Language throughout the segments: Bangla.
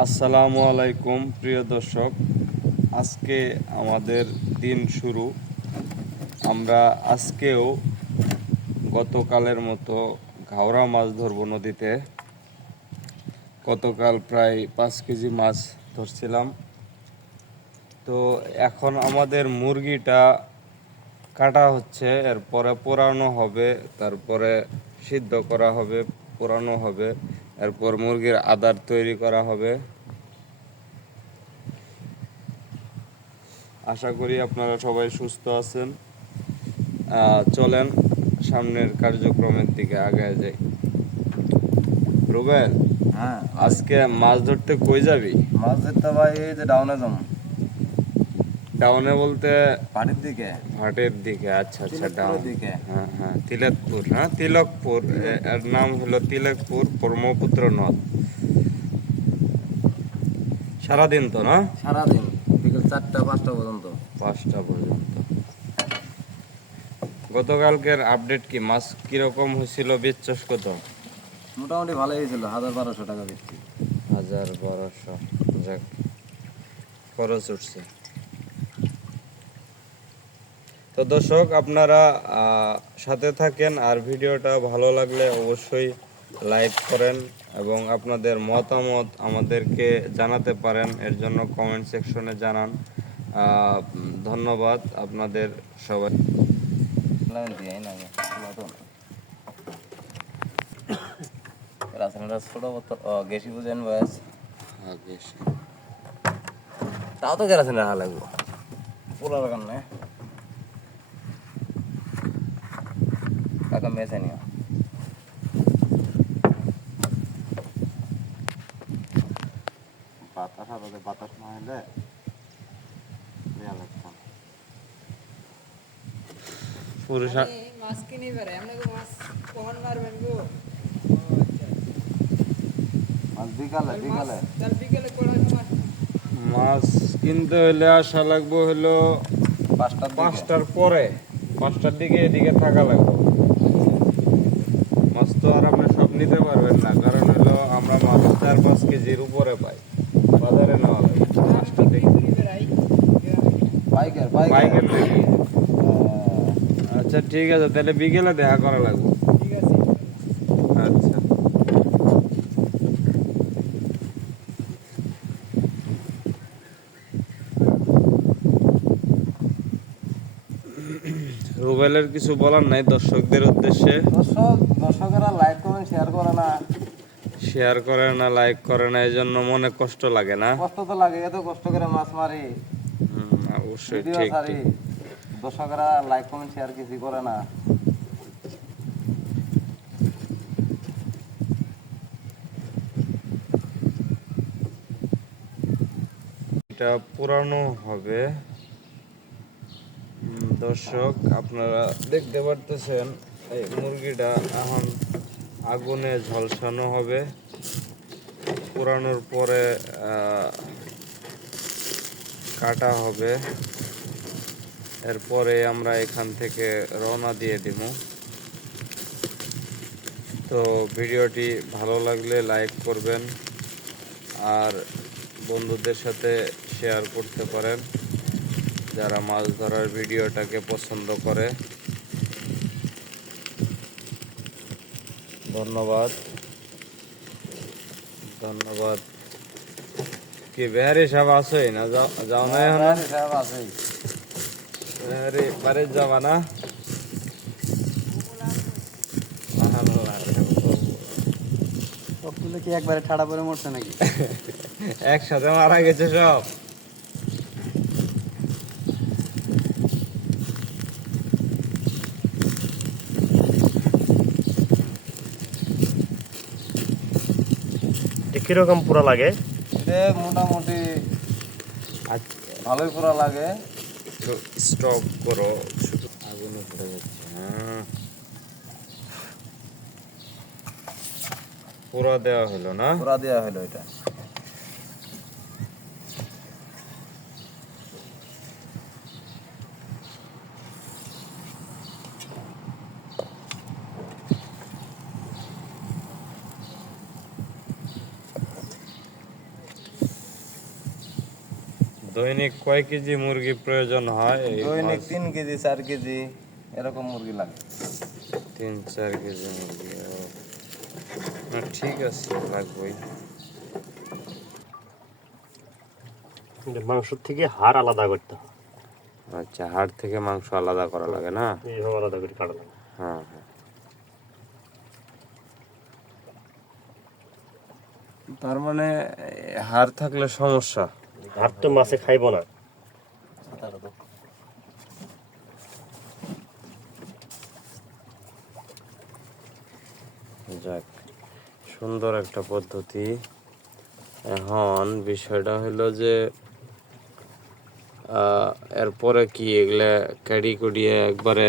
আসসালামু আলাইকুম প্রিয় দর্শক, আজকে আমাদের দিন শুরু। আমরা আজকেও গতকালের মতো ঘাওড়া মাছ ধরবো নদীতে। গতকাল প্রায় 5 কেজি মাছ ধরছিলাম। তো এখন আমাদের মুরগিটা কাটা হচ্ছে, এরপরে পোড়ানো হবে, তারপরে সিদ্ধ করা হবে, পোড়ানো হবে, এরপর মুরগির আদার তৈরি করা হবে। আশা করি আপনারা সবাই সুস্থ আছেন। চলেন সামনের কার্যক্রমের দিকে আগায় যাই। রুবেল, হ্যাঁ আজকে মাছ ধরতে কই যাবি? মাছ ধরতে ভাই এই যে ডাউনে যাম। ডাউনে বলতে পাটির দিকে, ঘাটের দিকে? আচ্ছা আচ্ছা, তিলেকপুরের ডাউন। দিকে। হ্যাঁ হ্যাঁ, তিলকপুর। হ্যাঁ, তিলকপুর। এর নাম হলো তিলকপুর ব্রহ্মপুত্র নদ। সারাদিন তো না? সারাদিন বিকেল 4টা 5টা পর্যন্ত। 5টা পর্যন্ত। গতকালকের আপডেট কি? মাছ কিরকম হয়েছিল? বেচছস কত? মোটামুটি ভালোই হয়েছিল, 1,000-1,200 টাকা বিক্রি। 1,000-1,200। যাক, খরচ উঠছে। তো দর্শক, আপনারা সাথে থাকেন, আর ভিডিওটা ভালো লাগলে অবশ্যই লাইক করেন এবং আপনাদের মতামত আমাদেরকে জানাতে পারেন। এর জন্য কমেন্ট সেকশনে জানান। ধন্যবাদ আপনাদের সবাই। গেছি বুঝেন বয়স, আগে তাও তো কেরাসিন রাখা লাগবো পোলার কারণে। কাকা মেসে নিও বাতাস, আর বাতাস না হলে দেয়া লাগতাম। পুরুষা মাছ কিনি পারে আমরা মাছ কখন মারবেন গো? আজ বিকালে বিকালে তার বিকেলে করার সময় মাছ কিনতে হলে আসা লাগবো হলো 5টার পরে। 5টার দিকে এদিকে থাকা লাগবে। মাছ তো আর আপনি সব নিতে পারবেন না, কারণ হলো আমরা মাছ 4-5 কেজির উপরে পাই। বাজারে নেওয়া লাগে 5টা থেকে। বাইকের বাইকের থেকে। আচ্ছা ঠিক আছে, তাহলে বিকেলে দেখা করা লাগবে। ঠিক আছে। আচ্ছা। রুবেলের কিছু বলার নাই দর্শকদের উদ্দেশ্যে? দর্শকেরা লাইক করেন, শেয়ার করে না। শেয়ার করে না, লাইক করে না, এই জন্য মনে কষ্ট লাগে না? কষ্ট তো লাগে, এত কষ্ট করে মাছ মারি, অবশ্যই ভিডিও ঠিক ছাড়ি, ঠিক। দর্শকেরা লাইক কমেন্ট শেয়ার কিছু করে না। এটা পুরানো হবে। দর্শক, আপনারা দেখতে পারতেছেন এই মুরগিটা এখন আগুনে ঝলসানো হবে। পুরানোর পরে কাটা হবে। এরপরে আমরা এখান থেকে রওনা দিয়ে দিব। তো ভিডিওটি ভালো লাগলে লাইক করবেন, আর বন্ধুদের সাথে শেয়ার করতে পারেন যারা মাছ ধরার ভিডিওটাকে পছন্দ করে। ধন্যবাদ ধন্যবাদ। কি বেহারি সাহেব আছে না? যাও না এখন? বেহারি বাড়ির যাবা না? সবগুলো কি একবারে ঠাড়া পরে মরছে নাকি? একসাথে মারা গেছে সব। কিরকম পুরা লাগে? মোটামুটি ভালোই পুরা লাগে। স্টপ করো, শুধু আগুনে পড়ে যাচ্ছে। হ্যাঁ, পুরা দেওয়া হলো না? পুরা দেওয়া হলো এটা। দৈনিক কয় কেজি মুরগি প্রয়োজন হয় এই দৈনিক মাছ? 3 কেজি 4 কেজি এরকম মুরগি লাগে। 3-4 কেজি মুরগি ও। না ঠিক আছে, লাগবেই। মাংস থেকে হাড় আলাদা করতে হয়, আচ্ছা, হাড় থেকে মাংস আলাদা করা লাগে না? এইভাবে আলাদা করে কাটা লাগে। হ্যাঁ হ্যাঁ। তার মানে হাড় থাকলে সমস্যা। হাড় তো মাছে খাইব না। যাক, সুন্দর একটা পদ্ধতি। এখন বিষয়টা হলো যে এরপরে কি এগুলা কাড়ি কুড়িয়ে একবারে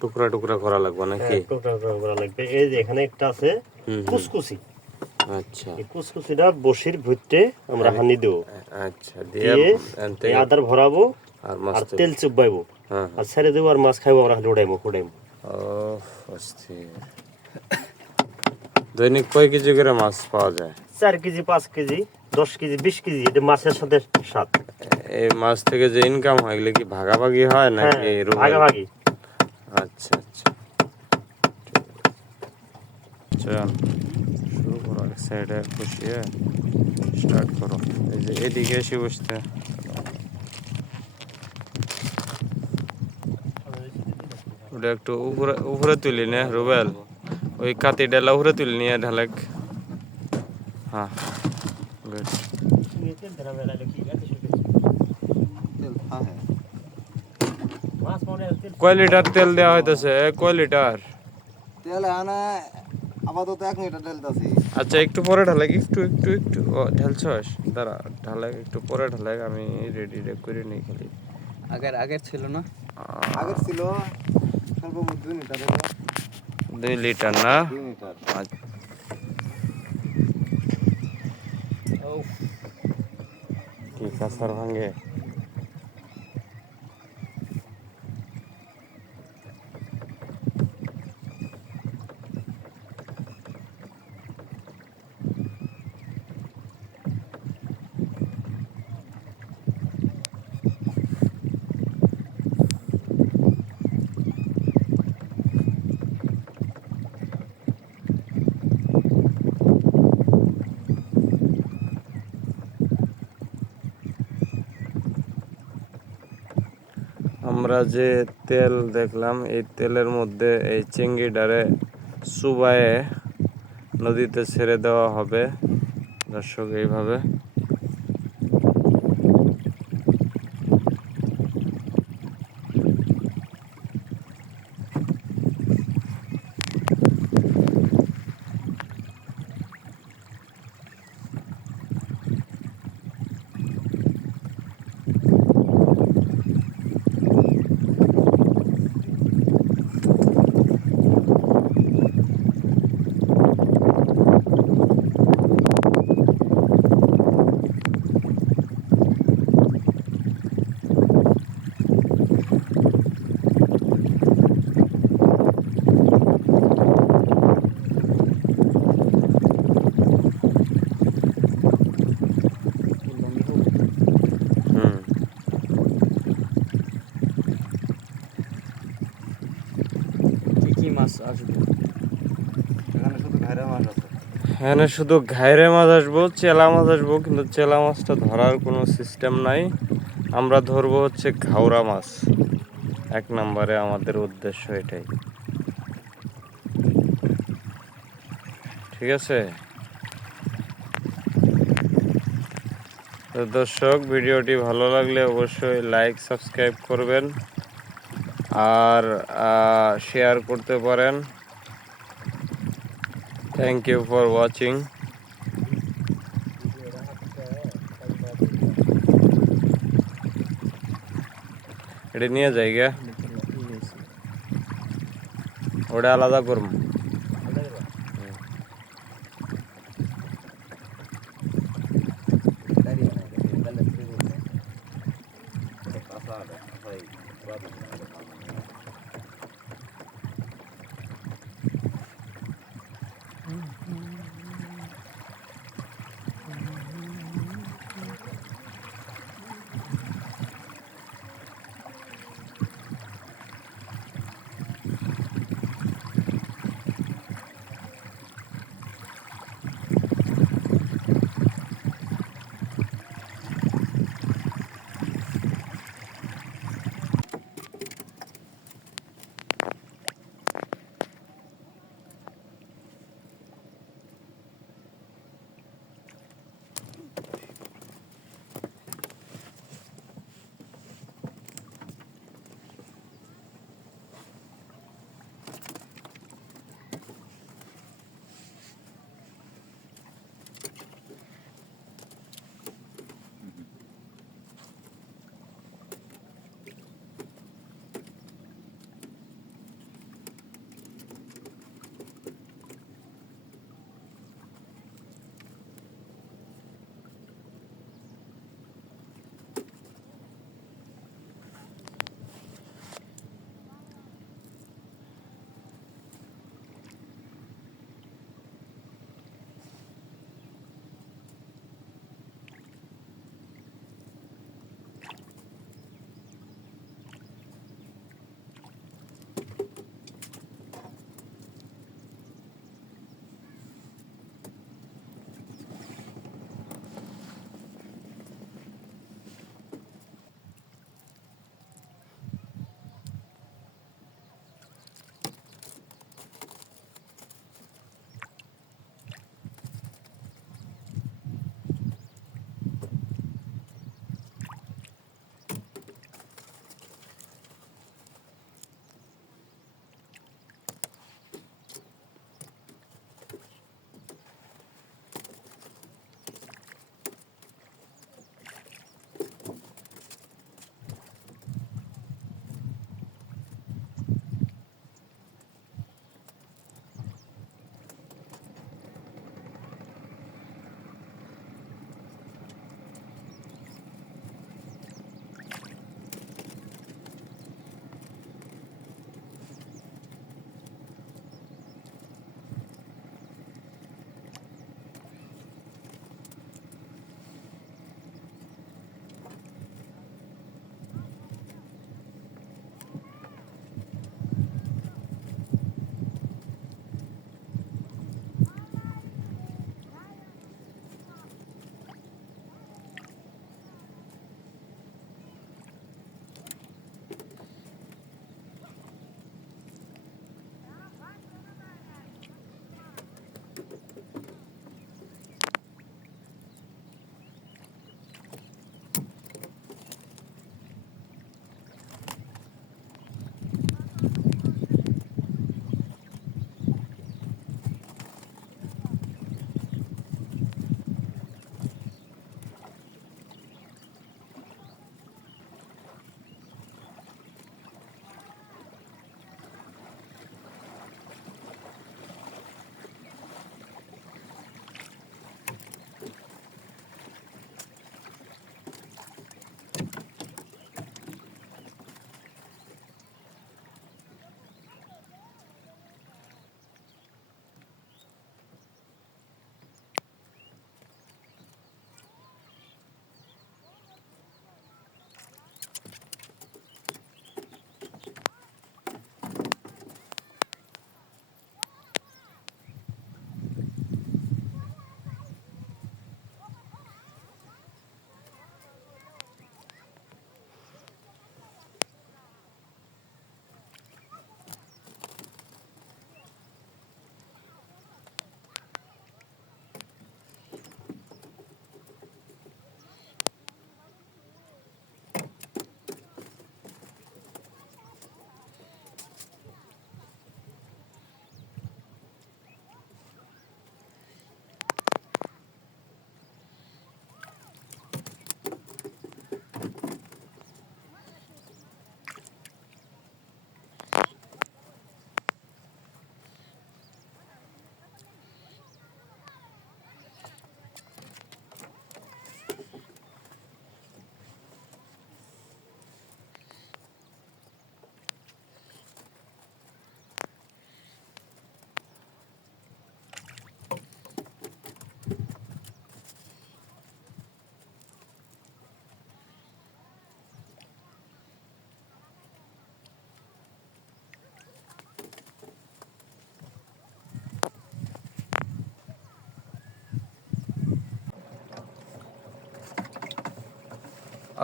টুকরা টুকরা করা লাগবে নাকি? টুকরা টুকরা করা লাগবে। এই যে এখানে একটা আছে হুম, হুম। কুসকুসি, আচ্ছা এই কুসকুসিটা বসির ভিতরে আমরা হানি দেবো, আচ্ছা, দিয়ে দিয়ে আনতে এই আদার ভরাবো আর মাছ আর তেল চুবাইবো হ্যাঁ আর ছেড়ে দেবো আর মাছ খাইবো, আমরা উড়াইবো ফুটাইবো। ও অস্থির। দৈনিক কয় কেজি করে মাছ পাওয়া যায়? 4 কেজি 5 কেজি 10 কেজি 20 কেজি, এটা মাছের সাথে স্বাদ। এই মাছ থেকে যে ইনকাম হয় এগুলো কি ভাগাভাগি হয় নাকি হ্যাঁ, রুবেল? ভাগাভাগি। আচ্ছা আচ্ছা, চল শুরু করো। এক সাইডে বসিয়ে স্টার্ট করো। এই যে এদিকে এসে বসতে, ওটা একটু উপরে উপরে তুলি নে রুবেল, ওই কাতি ডালা উপরে তুলি নিয়ে ঢালেক। হ্যাঁ গুড। তেল থাকে। কয় লিটার তেল দেওয়া হইতেছে? কয় লিটার? তেল আনা আপাতত 1 লিটার ঢেলতাছি। আচ্ছা, একটু পরে ঢালে, একটু একটু একটু ঢালছস, দাঁড়া ঢালে, একটু পরে ঢালে, আমি রেডি করে নিই খালি। আগের ছিল না? আগের ছিল সর্বমোট 2 লিটার হলো। 2 লিটার না? 2 লিটার। আচ্ছা, কি কাঁচার ভাঙে? আমরা যে তেল দেখলাম, এই তেলের মধ্যে এই চিংড়িটারে চুবায়ে নদীতে ছেড়ে দেওয়া হবে দর্শক, এইভাবে। হুম, কি মাছ আসবে? এখানে শুধু ঘাইরা মাছ আছে। এখানে শুধু ঘাইরে মাছ আসবো, চেলা মাছ আসবো, কিন্তু চেলা মাছটা ধরার কোনো সিস্টেম নাই। আমরা ধরবো হচ্ছে ঘাওড়া মাছ, 1 নম্বরে আমাদের উদ্দেশ্য এটাই। ঠিক আছে তো দর্শক, ভিডিওটি ভালো লাগলে অবশ্যই লাইক সাবস্ক্রাইব করবেন আর শেয়ার করতে পারেন। Thank you for watching. এটা নিয়ে যাই গে, ওটা আলাদা করবো।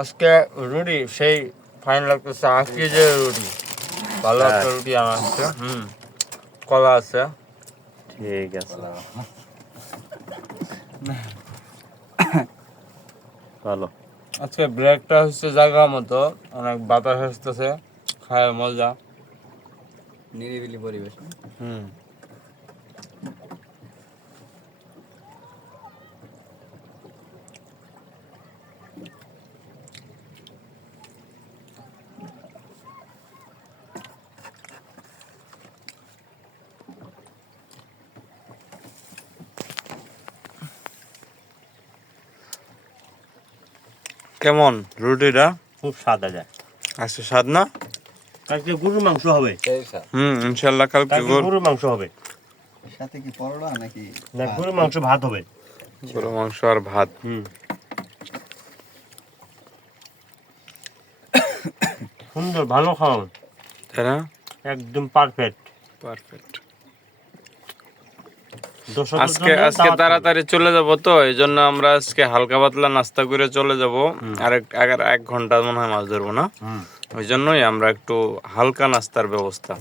আজকে রুটি সেই ফাইন লাগতেছে। আজকে যে রুটি ভালো হ্যাঁ। একটা রুটি আনা আছে। কলা আছে। ঠিক আছে ভালো। আজকে ব্রেকটা হচ্ছে জায়গা মতো, অনেক বাতাস আসতেছে, খায় মজা। নিরিবিলি পরিবেশ। হুম কেমন রুটিটা? খুব সাদা যায়। আজকে স্বাদ না? কালকে গরুর মাংস হবে। ইনশাল্লাহ কালকে কালকে গরুর মাংস হবে। সাথে কি পরোটা নাকি না, গরুর মাংস ভাত হবে। গরু মাংস আর ভাত। সুন্দর, ভালো খাওয়া, তাই না? একদম পারফেক্ট। পারফেক্ট। দর্শকদের আজকে জন্য আজকে দাওয়াত তাড়াতাড়ি চলে যাব, তো এই জন্য আমরা আজকে হালকা পাতলা নাস্তা করে চলে যাব। আর আগে 1 ঘন্টা মনে হয় মাছ ধরবো না, হুম। ওই জন্যই আমরা একটু হালকা নাস্তার ব্যবস্থা।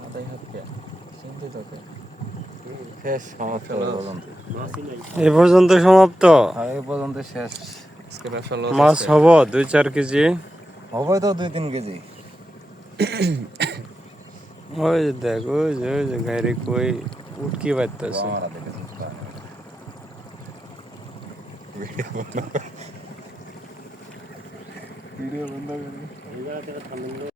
মাথায় হাত কে চিন্তিত কে? শেষ সমাপ্ত মাছই নাই। এই পর্যন্ত সমাপ্ত। এই পর্যন্ত শেষ। আজকে ব্যবসা লস মাছ আছে। হবো 2-4 কেজি। হবে তো 2-3 কেজি। ওই যে দেখ, ওই যে গাড়ি কই উটকি বাজতেছে। আমরা দেখেছি ভিডিও বন্ধ করে এই জায়গা থেকে থামিয়ে